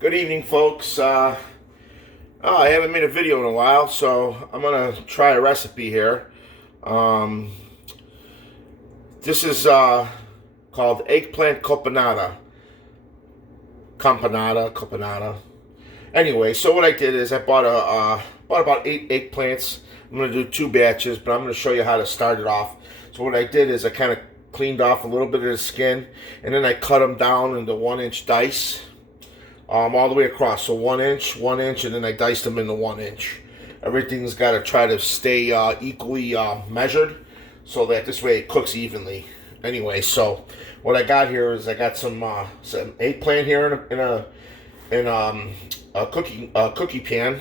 Good evening, folks. I haven't made a video in a while, so I'm gonna try a recipe here. Um, this is called Eggplant Caponata. Caponata. Anyway, so what I did is I bought about 8 eggplants. I'm gonna do 2 batches, but I'm gonna show you how to start it off. So what I did is I kind of cleaned off a little bit of the skin, and then I cut them down into 1-inch dice. All the way across, so 1 inch, and then I diced them into 1 inch. Everything's got to try to stay equally measured, so that this way it cooks evenly. Anyway, so what I got here is I got some eggplant here in a cookie pan,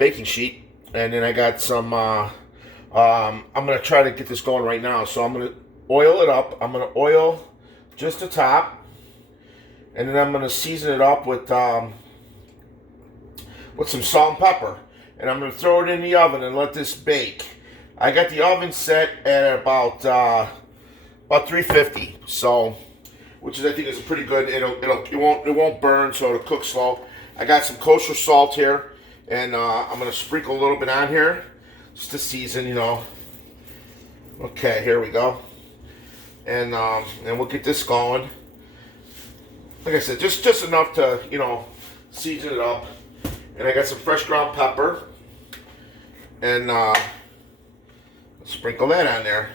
baking sheet, and then I got some. I'm gonna try to get this going right now, so I'm gonna oil it up. I'm gonna oil just the top. And then I'm going to season it up with some salt and pepper. And I'm going to throw it in the oven and let this bake. I got the oven set at about 350. So, which is I think is pretty good. It won't burn, so it'll cook slow. I got some kosher salt here, and I'm going to sprinkle a little bit on here just to season, you know. Okay, here we go. And we'll get this going. Like I said, just enough to, you know, season it up. And I got some fresh ground pepper. And sprinkle that on there.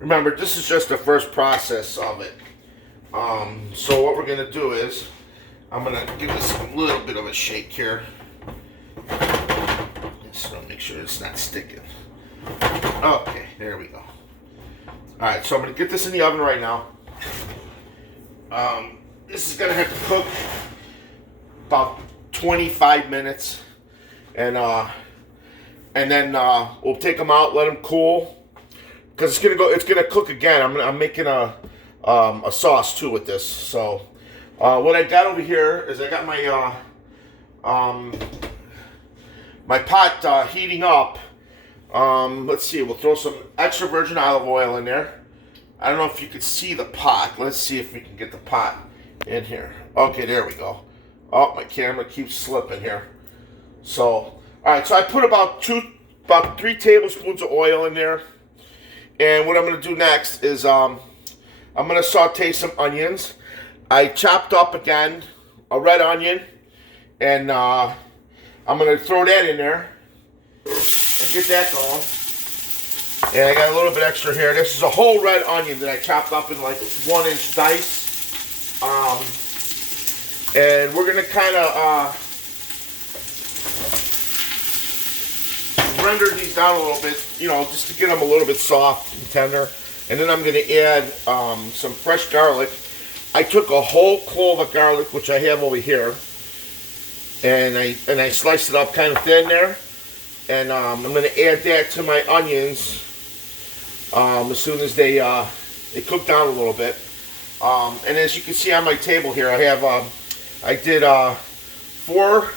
Remember, this is just the first process of it. So what we're going to do is, I'm going to give this a little bit of a shake here. Just to make sure it's not sticking. Okay, there we go. Alright, so I'm going to get this in the oven right now. This is going to have to cook about 25 minutes. And then we'll take them out, let them cool. Because it's going to cook again. I'm making a sauce too with this. So what I got over here is I got my pot heating up. Let's see, we'll throw some extra virgin olive oil in there. I don't know if you can see the pot. Let's see if we can get the pot in here. Okay, there we go. Oh, my camera keeps slipping here. So, alright, so I put about 3 tablespoons of oil in there. And what I'm going to do next is I'm going to saute some onions. I chopped up again a red onion. And I'm going to throw that in there. And get that going. And I got a little bit extra here. This is a whole red onion that I chopped up in like 1-inch dice. And we're going to kind of render these down a little bit, you know, just to get them a little bit soft and tender. And then I'm going to add some fresh garlic. I took a whole clove of garlic, which I have over here. And I sliced it up kind of thin there. And I'm going to add that to my onions as soon as they cook down a little bit. And as you can see on my table here, I did 4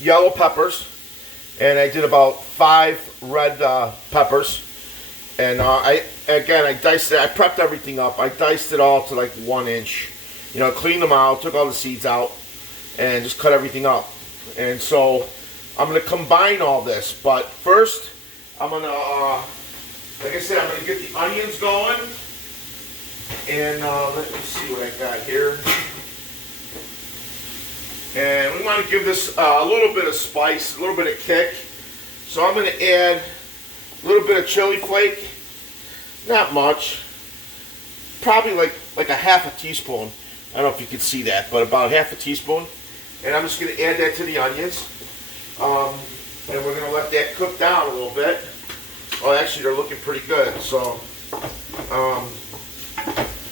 yellow peppers, and I did about 5 red peppers. And I diced it. I prepped everything up. I diced it all to like 1 inch. You know, cleaned them out, took all the seeds out, and just cut everything up. And so I'm going to combine all this, but first I'm going to, like I said, I'm going to get the onions going, and let me see what I got here. And we want to give this a little bit of spice, a little bit of kick. So I'm going to add a little bit of chili flake, not much, probably like a half a teaspoon. I don't know if you can see that, but about half a teaspoon. And I'm just going to add that to the onions. And we're going to let that cook down a little bit. Oh, actually, they're looking pretty good. So, and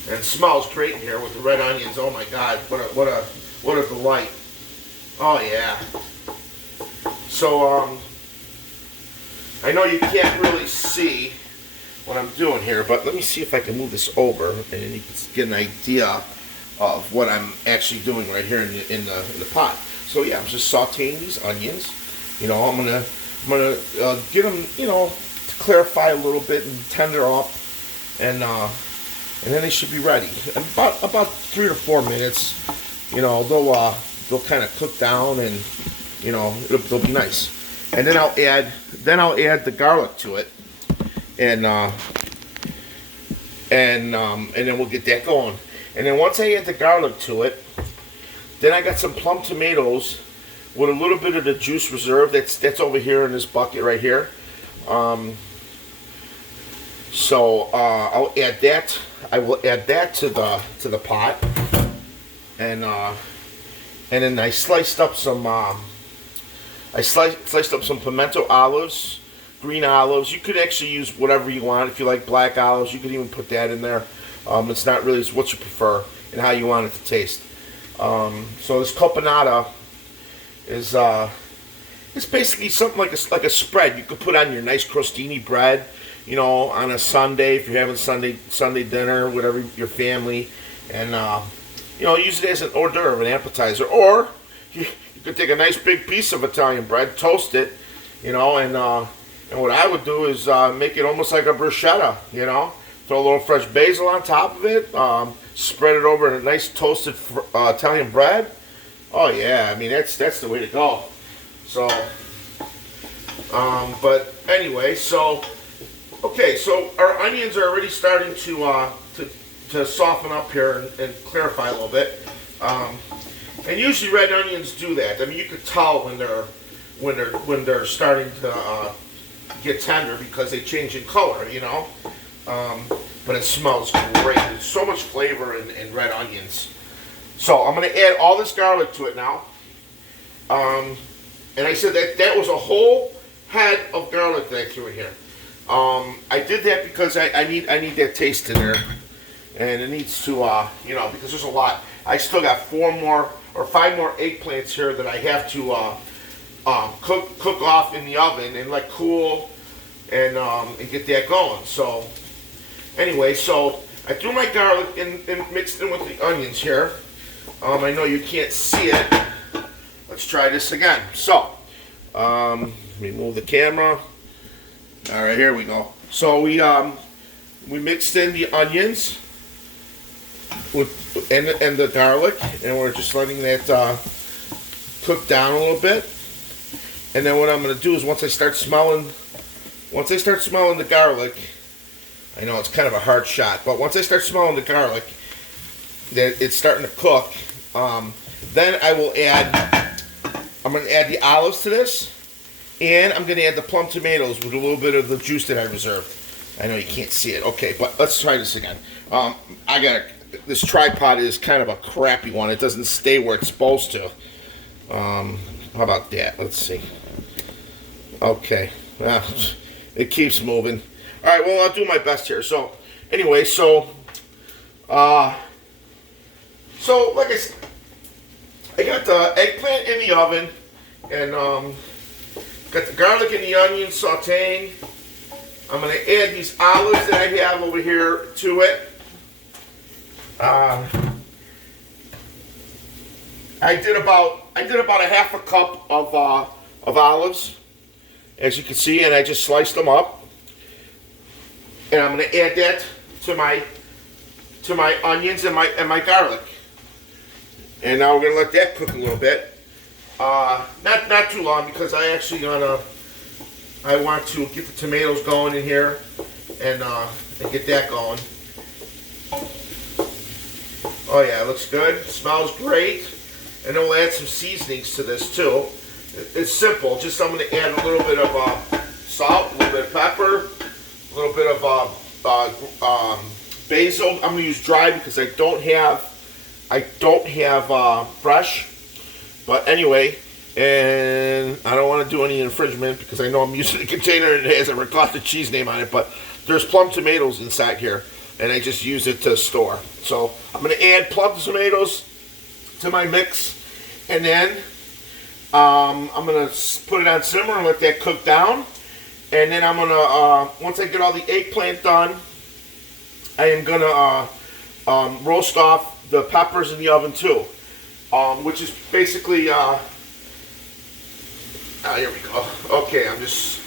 it smells great in here with the red onions. Oh my God, what a delight. Oh yeah. So, I know you can't really see what I'm doing here, but let me see if I can move this over, and then you can get an idea of what I'm actually doing right here in the pot. So yeah, I'm just sauteing these onions. You know, I'm gonna get them, you know, to clarify a little bit and tender up. and then they should be ready. About 3 to 4 minutes. You know, they'll kind of cook down, and you know they'll be nice. And then I'll add the garlic to it, and then we'll get that going. And then once I add the garlic to it, then I got some plum tomatoes with a little bit of the juice reserve. That's over here in this bucket right here. So I'll add that. I will add that to the pot, and then I sliced up some pimento olives, green olives. You could actually use whatever you want. If you like black olives, you could even put that in there. It's not really, it's what you prefer and how you want it to taste. So this caponata is it's basically something like a spread you could put on your nice crostini bread, you know, on a Sunday if you're having Sunday dinner, whatever, your family, and you know, use it as an hors d'oeuvre, an appetizer, or you could take a nice big piece of Italian bread, toast it, you know, and what I would do is make it almost like a bruschetta, you know, throw a little fresh basil on top of it, spread it over a nice toasted Italian bread. Oh yeah, I mean that's the way to go. So, but anyway, so okay, so our onions are already starting to soften up here and clarify a little bit. And usually red onions do that. I mean, you could tell when they're starting to get tender because they change in color, you know. But it smells great. There's so much flavor in red onions. So I'm going to add all this garlic to it now. And I said that was a whole head of garlic that I threw in here. I did that because I need that taste in there, and it needs to you know, because there's a lot. I still got 5 more eggplants here that I have to cook off in the oven and let cool and get that going. So anyway, so I threw my garlic and mixed in with the onions here. I know you can't see it. Let's try this again. So remove the camera. All right, here we go. So we mixed in the onions and the garlic, and we're just letting that cook down a little bit. And then what I'm going to do is once I start smelling the garlic, I know it's kind of a hard shot, but once I start smelling the garlic, that it's starting to cook, then I'm going to add the olives to this, and I'm going to add the plum tomatoes with a little bit of the juice that I reserved. I know you can't see it. Okay, but let's try this again. This tripod is kind of a crappy one. It doesn't stay where it's supposed to. How about that? Let's see. Okay. It keeps moving. All right, well, I'll do my best here. So, anyway, so like I said, I got the eggplant in the oven, and got the garlic and the onion sauteing. I'm going to add these olives that I have over here to it. I did about a half a cup of olives, as you can see, and I just sliced them up. And I'm going to add that to my onions and my garlic. And now we're going to let that cook a little bit. Not too long, because I want to get the tomatoes going in here and get that going. Oh yeah, it looks good. It smells great. And then we'll add some seasonings to this too. It's simple. Just I'm going to add a little bit of salt, a little bit of pepper, a little bit of basil. I'm going to use dry because I don't have fresh. But anyway, and I don't want to do any infringement because I know I'm using a container and it has a ricotta cheese name on it. But there's plum tomatoes inside here, and I just use it to store. So I'm going to add plum tomatoes to my mix, and then I'm going to put it on simmer and let that cook down. And then I'm going to, once I get all the eggplant done, I am going to roast off the peppers in the oven too, which is basically, here we go. Okay, I'm just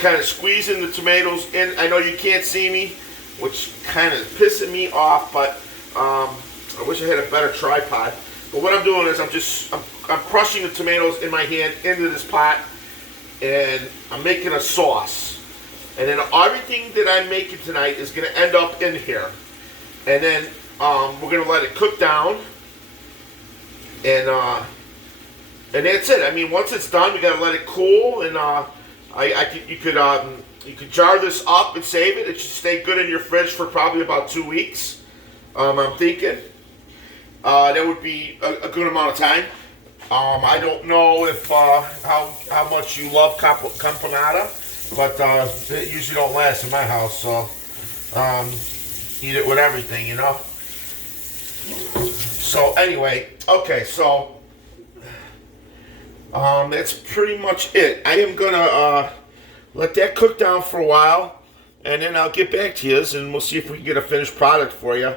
kind of squeezing the tomatoes in. I know you can't see me, which kind of pissing me off, but I wish I had a better tripod. But what I'm doing is I'm crushing the tomatoes in my hand into this pot, and I'm making a sauce. And then everything that I'm making tonight is going to end up in here. And then we're going to let it cook down. And that's it. I mean, once it's done, we got to let it cool. And you could jar this up and save it. It should stay good in your fridge for probably about 2 weeks. I'm thinking that would be a good amount of time. I don't know if how much you love Caponata, but it usually don't last in my house. So eat it with everything, you know. So anyway, okay, so that's pretty much it. I am gonna let that cook down for a while, and then I'll get back to you, and we'll see if we can get a finished product for you,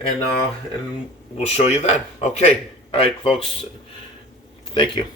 and we'll show you then. Okay, all right, folks. Thank you.